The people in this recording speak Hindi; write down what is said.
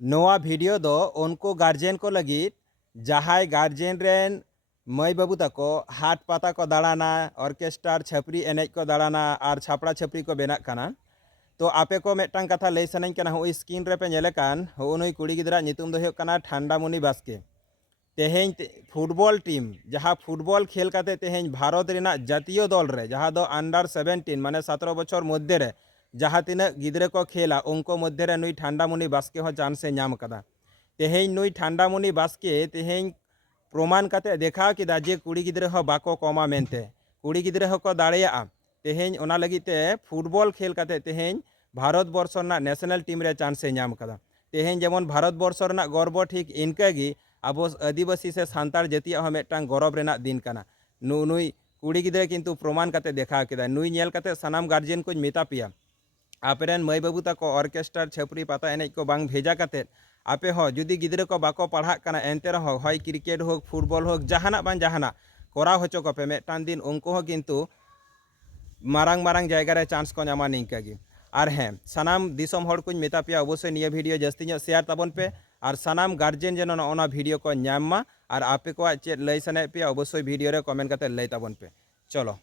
नोआ वीडियो दो उनको गार्जियन को लगी जहाय गार्जियन रेन मई बाबू तको हाट पाता को दाड़ाना ऑर्केस्ट्रार छपरी एनेज को दाड़ाना और छापड़ा छपरी को बेना काना तो आपे को मेटटांग कथा लई सनाई काना हो स्क्रीन रे पे नेलेकान हो नुई कुड़ी गिदरा नितुम दो हुयो काना ठंडामुनी बास्के तेहें फुटबॉल टीम जहाँ फुटबॉल खेल काते तेहें भारत रेना जातीय दल रे जहाँ दो अंडर 17 माने 17 बछर मध्य रे जहाँ तीना गिदरे को खेला उनको मध्य रे नुई ठंडामुनी बास्के हो चांसे नाम कदा तेहें नुई ठंडामुनी बास्के तेहें प्रमाण काते देखा कि जे कुड़ी गिदरे हो बाको कमा मेनते कुड़ी गिदरे हो को दाड़ेया तेहें ओना लगिते फुटबॉल खेल काते तेहें भारत वर्ष नेशनल टीम रे चांसे नाम कदा तेहें जेमन भारत वर्ष गर्व ठीक इनकागी अब आदिवासी से सान्ताड़ जातिया मेटांग गौरव रेना दिन काना नुई कुड़ी गिदरे किन्तु प्रमाण काते देखा केदा नुई नेल काते सानाम गार्जियन को मेता पिया आपेरेन मई बाबू तको ऑर्केस्ट्रार छपरी पाता एनेज को बांग भेजा काते आपे हो जुदी गिदरे को बाको पढ़ा काना एनते रहो हय क्रिकेट होक फुटबॉल होक जहाना बांग जहाना करा होचो कोपे मेटांग दिन उनको हो किन्तु मारांग मारांग जायगा रे चांस को नामा निंकागी और हें सानाम दिसम हड़ को मेता पे अवश्य निया वीडियो जस्ती शेयर ताबन पे और सानाम गार्जियन जेन ओना वीडियो को नाम मा और आपे को चेक लई सने पे अवश्य वीडियो रे कमेंट करते लई ताबन पे चलो।